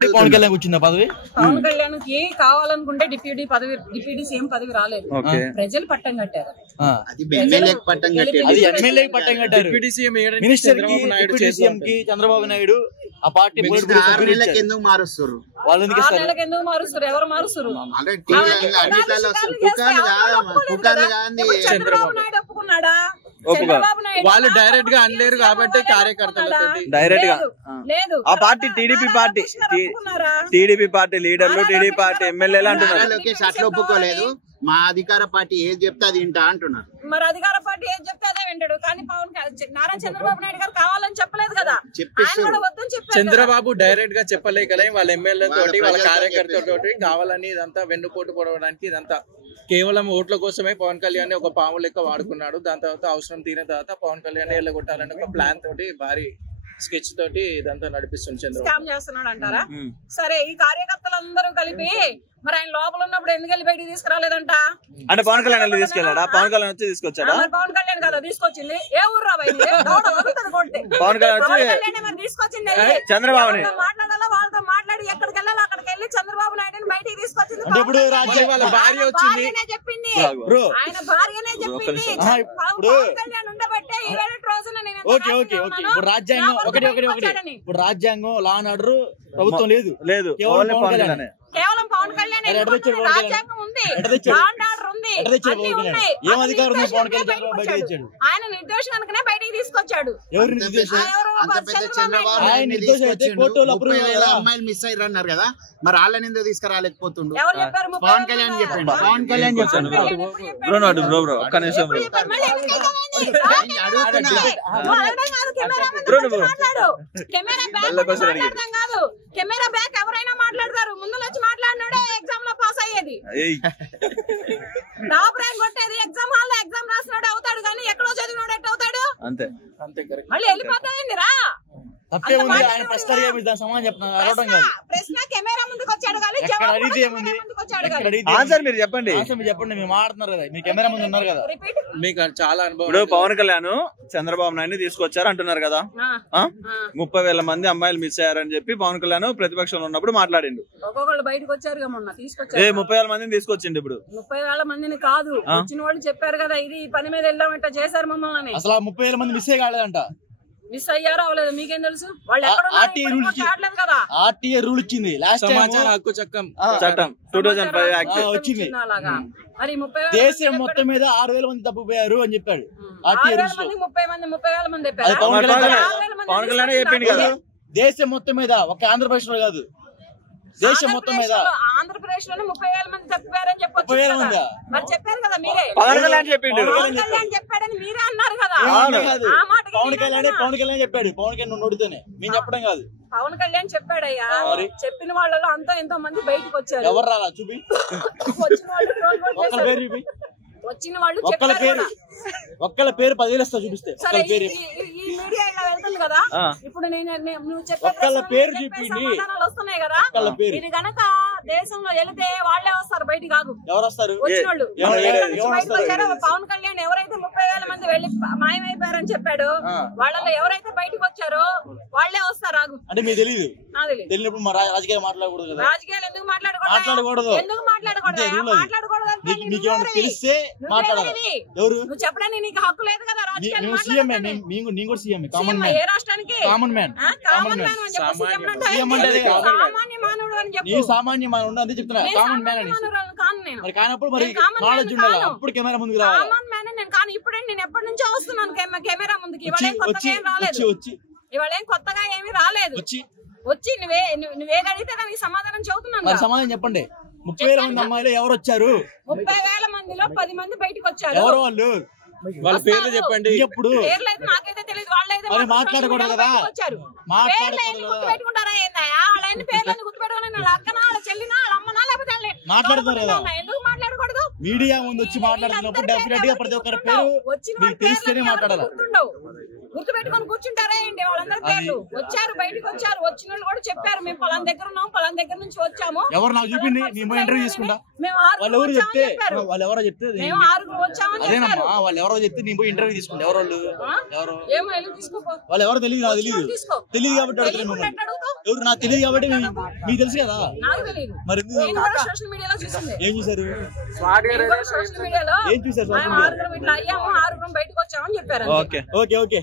పవన్ కళ్యాణ్ వచ్చిందా పదవి? పవన్ కళ్యాణ్ కి కావాలనుకుంటే డిప్యూటీ సీఎం పదవి రాలేదు. ప్రజలు పట్టం కట్టారు. మినిస్టర్ కి డిప్యూటీ సీఎం కి చంద్రబాబు నాయుడు ఆ పార్టీ ఎందుకు మారుస్తారు? ఎందుకు మారుస్తారు? ఎవరు మారుస్తారు? చంద్రబాబు నాయుడు ఒప్పుకున్నాడా? వాళ్ళు డైరెక్ట్ గా అనలేరు కాబట్టి కార్యకర్తలు డైరెక్ట్ గా లేదు. ఆ పార్టీ టీడీపీ పార్టీ లీడర్లు, టీడీపీ పార్టీ ఎమ్మెల్యేలు అంటున్నారు. లోకేష్ అట్లా ఒప్పుకోలేదు. మా అధికార పార్టీ ఏది చెప్తే అది వింటా అంటున్నారు. మరి అధికార పార్టీ ఏది చెప్తే అదే వింటాడు. కానీ నారా చంద్రబాబు నాయుడు గారు కావాలని చెప్పలేదు కదా, చంద్రబాబు డైరెక్ట్ గా చెప్పలేకలే వాళ్ళ ఎమ్మెల్యే తోటి వాళ్ళ కార్యకర్తలతోటి కావాలని ఇదంతా వెన్నుపోటు పొడవడానికి ఇదంతా కేవలం ఓట్ల కోసమే పవన్ కళ్యాణ్ ఒక పాము లెక్క వాడుకున్నాడు. దాని తర్వాత అవసరం తీరిన తర్వాత పవన్ కళ్యాణ్ ఎల్లగొట్టాలని ఒక ప్లాన్ తోటి భారీ స్కెచ్ తోటి ఇదంతా నడిపిస్తుంది. చంద్రబాబు చేస్తున్నాడు అంటారా? సరే, ఈ కార్యకర్తలందరూ కలిపి మరి ఆయన లోపల ఉన్నప్పుడు ఎందుకు వెళ్ళి బయటికి తీసుకురాలేదంట? అంటే పవన్ కళ్యాణ్ తీసుకెళ్ళాడా? పవన్ కళ్యాణ్ వచ్చి తీసుకొచ్చాడా? పవన్ కళ్యాణ్ కదా తీసుకొచ్చింది. ఏ ఊరు రాబాయి? పవన్ కళ్యాణ్ మరి తీసుకొచ్చింది. చంద్రబాబు మాట్లాడాలా? వాళ్ళతో మాట్లాడి ఎక్కడికి వెళ్ళాలి అక్కడికి వెళ్ళి చంద్రబాబు నాయుడు బయటికి తీసుకొచ్చింది. చెప్పింది ఆయన భార్యనే చెప్పింది. పవన్ కళ్యాణ్ ఉండబట్టే ఈ రోజున నేను ఇప్పుడు రాజ్యాంగం ఇప్పుడు రాజ్యాంగం లా అండ్ ఆర్డర్ ప్రభుత్వం లేదు, కేవలం పవన్ కళ్యాణ్ రాజ్యాంగం ఉంది, ఏం అధికారం ఉంది పవన్ కళ్యాణ్ బయటకు తెచ్చాడు? ఆయన నిర్దోషం అనుకునే బయటికి తీసుకొచ్చాడు. అమ్మాయిలు మిస్ అయ్యారు అన్నారు కదా, మరి వాళ్ళని ఎందుకు తీసుకురాలేకపోతుండు? ఎవరు చెప్పారు? పవన్ కళ్యాణ్ చెప్పండి. పవన్ కళ్యాణ్ చెప్పండి. ఒక్క నిమిషం కెమెరా బ్యాక్ ఎవరైనా మాట్లాడతారు, ముందు వచ్చి మాట్లాడినాడే ఎగ్జామ్ లో పాస్ అయ్యేది. టాప్ ర్యాంక్ కొట్టేది ఎగ్జామ్ హాల్ లో ఎగ్జామ్ రాసినాడు అవుతాడు, కానీ ఎక్కడో చదివినాడు ఎట్ట అవుతాడు? అంతే. మళ్ళీ వెళ్ళిపోతాయండి రా. ప్రశ్న కెమెరా ముందుకు వచ్చాడు కానీ మీరు చెప్పండి, మీరు మాట్లాడుతున్నారు కదా, మీ కెమెరా ముందు ఉన్నారు కదా. మీకు చాలా అనుభవం. ఇప్పుడు పవన్ కళ్యాణ్ చంద్రబాబు నాయుడు తీసుకొచ్చారు అంటున్నారు కదా, 30,000 మంది అమ్మాయిలు మిస్ అయ్యారని చెప్పి పవన్ కళ్యాణ్ ప్రతిపక్షంలో ఉన్నప్పుడు మాట్లాడిండు. ఒక్కొక్కళ్ళు బయటకు వచ్చారు మొన్న తీసుకొచ్చారు. 30,000 మందిని తీసుకొచ్చిండు. ఇప్పుడు 30,000 మందిని కాదు, వచ్చిన వాళ్ళు చెప్పారు కదా ఇది పని మీద వెళ్ళామంట చేశారు మమ్మల్ని. అసలు 30,000 మంది మిస్ కాలేదంట. మిస్ అయ్యారో అవలేదు మీకేం తెలుసు? వాళ్ళు ఆర్టీఏ రూల్ ఇచ్చింది, సమాచార హక్కు చట్టం 2005 యాక్ట్ వచ్చింది. మరి దేశం మొత్తం మీద 6,000 మంది తప్పిపోయారు అని చెప్పాడు. 30,000 మంది పవన్ కళ్యాణ్ చెప్పింది కదా, దేశం మొత్తం మీద, ఒక ఆంధ్రప్రదేశ్ లో కాదు, దేశం మొత్తం మీద. ఆంధ్రప్రదేశ్ లోనే 30,000 మంది తప్పిపోయారని చెప్పొచ్చు. మరి చెప్పారు కదా మీరే, పవన్ కళ్యాణ్ చెప్పిండు. పవన్ కళ్యాణ్ చెప్పాడని మీరే అన్నారు కదా. పవన్ కళ్యాణ్ చెప్పాడు. పవన్ కళ్యాణ్ నోటితోనే, మేము చెప్పడం కాదు. పవన్ కళ్యాణ్ చెప్పాడయ్యా. చెప్పిన వాళ్ళలో అంతా ఎంతో మంది బయటకు వచ్చారు. ఎవరు రాలా చూపి, వచ్చిన వాళ్ళు వచ్చిన వాళ్ళు ఒక్కల పేరు 10,000 ఇస్తా చూపిస్తే. ఈ మీడియా ఇలా వెళ్తుంది కదా, ఇప్పుడు నువ్వు చెప్పే సమాధానాలు వస్తున్నాయి కదా, ఇది గనక దేశంలో వెళితే వాళ్ళే వస్తారు, బయటికి కాదు. ఎవరు వస్తారు? వచ్చిన వాళ్ళు పవన్ కళ్యాణ్ ఎవరైతే 30,000 మంది వెళ్లి మాయమైపోయారని చెప్పాడు, వాళ్ళలో ఎవరైతే బయటకు వచ్చారో వాళ్ళే వస్తారు. ఆగు అంటే మీకు తెలియదు. తెలియనప్పుడు మా రాజకీయాలు మాట్లాడకూడదు కదా. రాజకీయాలు ఎందుకు మాట్లాడకూడదు? ఎందుకు మాట్లాడకూడదు? తెలిస్తే మాట్లాడాలి. ఎవరు నువ్వు చెప్పడానికి నీకు హక్కు లేదు కదా. రాజకీయాలు ఏ రాష్ట్రానికి కామన్ మ్యాన్, సామాన్య మానవుడు అని చెప్పు. సామాన్య మానవుడు అదే చెప్తున్నా, కామన్ మ్యాన్ అని. మరి కానప్పుడు మరి నాలెడ్జ్ ఉండాలి, అప్పుడు కెమెరా ముందుకు రావాలి. కామన్ మ్యాన్ నేను కానీ ఇప్పుడు నేను ఎప్పటి నుంచో వస్తున్నాను కెమెరా ముందుకి. ఇవాళ ఏం కొత్తగా ఏమీ రాలేదు. వచ్చి నువ్వే అడిగితే దానికి సమాధానం చెబుతున్నాను. సమాధానం చెప్పండి. 30,000 మంది అమ్మాయిలు ఎవరు వచ్చారు? 30,000 మందిలో 10 మంది బయటకు వచ్చారు. ఎవరు వాళ్ళు? వాళ్ళ పేర్లు చెప్పండి. ఎప్పుడు నాకైతే తెలియదు. వాళ్ళైతే మాట్లాడకూడదు కదా, గుర్తుపెట్టుకుంటారా? ఏందయ్యా వాళ్ళ పేర్లను గుర్తుపెట్టుకుని వాళ్ళ అక్కనా, వాళ్ళ చెల్లినా, వాళ్ళ అమ్మనా, లేకపోతే మాట్లాడుతున్నారు కదా. ఎందుకు మాట్లాడకూడదు? మీడియా ముందు వచ్చి మాట్లాడుతున్నప్పుడు డెఫినెట్ గా ప్రతి ఒక్కరి పేరు మీకు తెలిస్తేనే మాట్లాడాలి. గుర్తు పెట్టుకొని కూర్చుంటారా ఏంటి? వాళ్ళందరూ పేర్లు వచ్చారు, బయటకు వచ్చారు, వచ్చిన వాళ్ళు కూడా చెప్పారు మేము పలానా దగ్గర ఉన్నాం, పలానా దగ్గర నుంచి వచ్చాము. ఎవరు నాకు చూపింది, నేను ఇంటర్వ్యూ తీసుకుంటా. మేము వాళ్ళు ఎవరు చెప్తే వాళ్ళు ఎవరో చెప్తే మేము 6 వచ్చామని చెప్పారు. వాళ్ళు ఎవరో చెప్తే నేను పోయి ఇంటర్వ్యూ తీసుకుంటా. ఎవరు వాళ్ళు ఏమో వెళ్ళి తీసుకోపో. వాళ్ళు ఎవరో తెలియదు, నాకు తెలియదు కాబట్టి ఎవరు నాకు తెలియదు కాబట్టి మీకు తెలుసు కదా. నాకు తెలియదు. మరి సోషల్ మీడియాలో చూసింది. ఏం చూసారు? సోషల్ మీడియాలో ఏం చూసారు? ఇట్లా అయ్యాము, 6 బయటకు వచ్చామని చెప్పారు. Okay okay okay